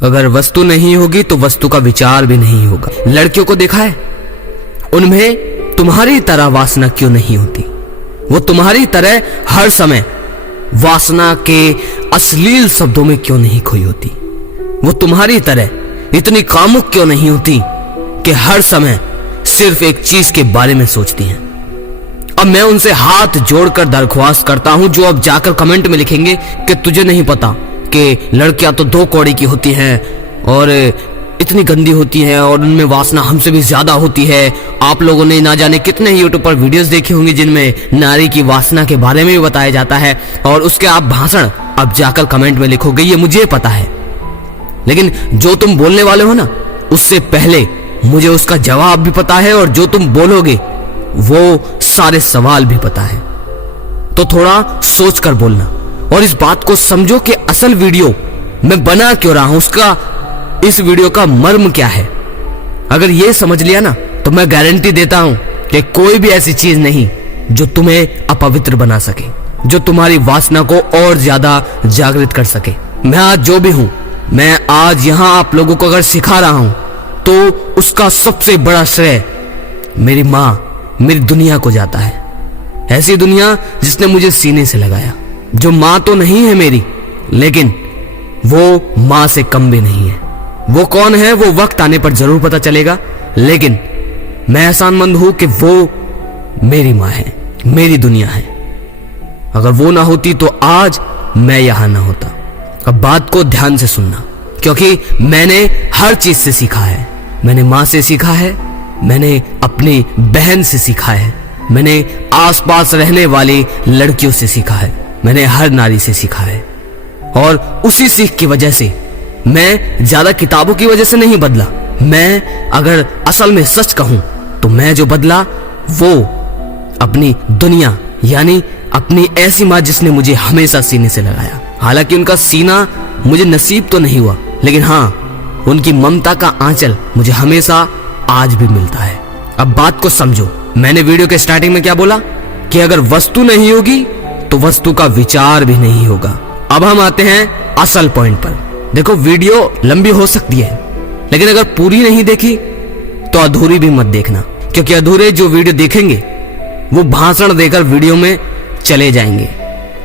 अगर वस्तु नहीं होगी तो वस्तु का विचार भी नहीं होगा। लड़कियों को देखा है, उनमें तुम्हारी तरह वासना क्यों नहीं होती? वो तुम्हारी तरह हर समय वासना के अश्लील शब्दों में क्यों नहीं खोई होती? वो तुम्हारी तरह इतनी कामुक क्यों नहीं होती कि हर समय सिर्फ एक चीज के बारे में सोचती हैं? अब मैं उनसे हाथ जोड़कर दरख्वास्त करता हूं जो अब जाकर कमेंट में लिखेंगे कि तुझे नहीं पता कि लड़कियां तो 2 कौड़ी की होती हैं और इतनी गंदी होती हैं और उनमें वासना हमसे भी ज्यादा होती है। आप लोगों ने ना जाने कितने यूट्यूब पर वीडियोस देखी होंगी जिनमें नारी की वासना के बारे में भी बताया जाता है और उसके आप भाषण अब जाकर कमेंट में लिखोगे, ये मुझे पता है। लेकिन जो तुम बोलने वाले हो ना, उससे पहले मुझे उसका जवाब भी पता है और जो तुम बोलोगे वो सारे सवाल भी पता है। तो थोड़ा सोच कर बोलना और इस बात को समझो कि असल वीडियो मैं बना क्यों रहा हूं, उसका इस वीडियो का मर्म क्या है। अगर ये समझ लिया ना तो मैं गारंटी देता हूं कि कोई भी ऐसी चीज नहीं जो तुम्हें अपवित्र बना सके, जो तुम्हारी वासना को और ज्यादा जागृत कर सके। मैं आज जो भी हूं, मैं आज यहां आप लोगों को अगर सिखा रहा हूं तो उसका सबसे बड़ा श्रेय मेरी मां, मेरी दुनिया को जाता है। ऐसी दुनिया जिसने मुझे सीने से लगाया, जो मां तो नहीं है मेरी, लेकिन वो मां से कम भी नहीं है। वो कौन है वो वक्त आने पर जरूर पता चलेगा, लेकिन मैं एहसानमंद हूं कि वो मेरी मां है, मेरी दुनिया है। अगर वो ना होती तो आज मैं यहां ना होता। अब बात को ध्यान से सुनना, क्योंकि मैंने हर चीज से सीखा है। मैंने मां से सीखा है, मैंने अपनी बहन से सीखा है, मैंने आसपास रहने वाली लड़कियों से सीखा है, मैंने हर नारी से सीखा है। और उसी सीख की वजह से मैं ज्यादा किताबों की वजह से नहीं बदला। मैं अगर असल में सच कहूं तो मैं जो बदला वो अपनी दुनिया, यानी अपनी ऐसी मां जिसने मुझे हमेशा सीने से लगाया। हालांकि उनका सीना मुझे नसीब तो नहीं हुआ, लेकिन हाँ, उनकी ममता का आंचल मुझे हमेशा आज भी मिलता है। अब बात को समझो, मैंने वीडियो के स्टार्टिंग में क्या बोला कि अगर वस्तु नहीं होगी तो वस्तु का विचार भी नहीं होगा। अब हम आते हैं असल पॉइंट पर। देखो, वीडियो लंबी हो सकती है, लेकिन अगर पूरी नहीं देखी तो अधूरी भी मत देखना, क्योंकि अधूरे जो वीडियो देखेंगे वो भाषण देकर वीडियो में चले जाएंगे।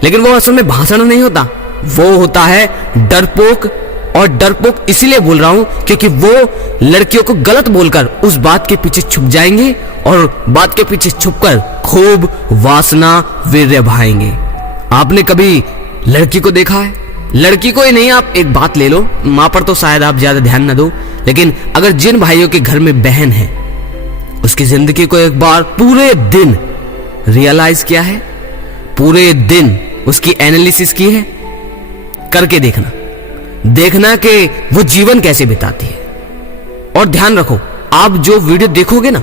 लेकिन वो असल में भाषण नहीं होता, वो होता है डरपोक। और डरपोक इसीलिए बोल रहा हूं क्योंकि वो लड़कियों को गलत बोलकर उस बात के पीछे छुप जाएंगे और बात के पीछे छुपकर खूब वासना वीर्य बहाएंगे। आपने कभी लड़की को देखा है? लड़की को ही नहीं, आप एक बात ले लो, मां पर तो शायद आप ज्यादा ध्यान न दो, लेकिन अगर जिन भाइयों के घर में बहन है, उसकी जिंदगी को एक बार पूरे दिन रियलाइज किया है, पूरे दिन उसकी एनालिसिस की है, करके देखना कि वो जीवन कैसे बिताती है। और ध्यान रखो, आप जो वीडियो देखोगे ना,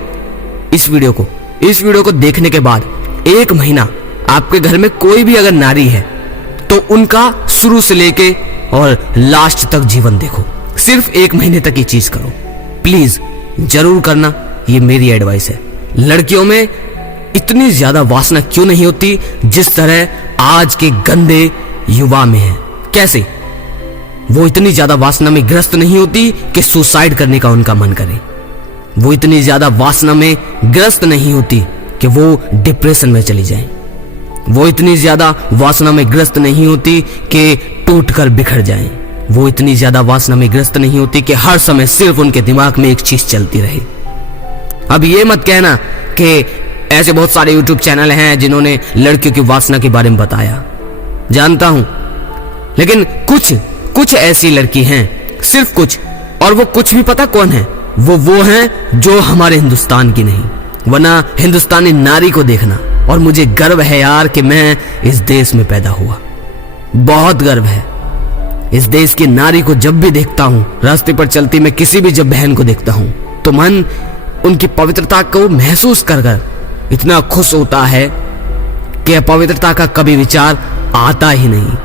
इस वीडियो को देखने के बाद 1 महीना आपके घर में कोई भी अगर नारी है तो उनका शुरू से लेके और लास्ट तक जीवन देखो। सिर्फ 1 महीने तक ये चीज करो, प्लीज जरूर करना, ये मेरी एडवाइस है। लड़कियों में इतनी ज्यादा वासना क्यों नहीं होती जिस तरह आज के गंदे युवा में है? कैसे वो इतनी ज्यादा वासना में ग्रस्त नहीं होती कि सुसाइड करने का उनका मन करे? वो इतनी ज्यादा वासना में ग्रस्त नहीं होती कि वो डिप्रेशन में चली जाए। वो इतनी ज्यादा वासना में ग्रस्त नहीं होती कि टूटकर बिखर जाएं। वो इतनी ज्यादा वासना में ग्रस्त नहीं होती कि हर समय सिर्फ उनके दिमाग में एक चीज चलती रहे। अब ये मत कहना कि ऐसे बहुत सारे यूट्यूब चैनल हैं जिन्होंने लड़कियों की वासना के बारे में बताया, जानता हूं, लेकिन कुछ ऐसी लड़की हैं, सिर्फ कुछ, और वो कुछ भी पता कौन है? वो हैं जो हमारे हिंदुस्तान की नहीं, वरना हिंदुस्तानी नारी को देखना। और मुझे गर्व है यार कि मैं इस देश में पैदा हुआ, बहुत गर्व है। इस देश की नारी को जब भी देखता हूं, रास्ते पर चलती मैं किसी भी जब बहन को देखता हूं, तो मन उनकी पवित्रता को महसूस कर इतना खुश होता है कि पवित्रता का कभी विचार आता ही नहीं।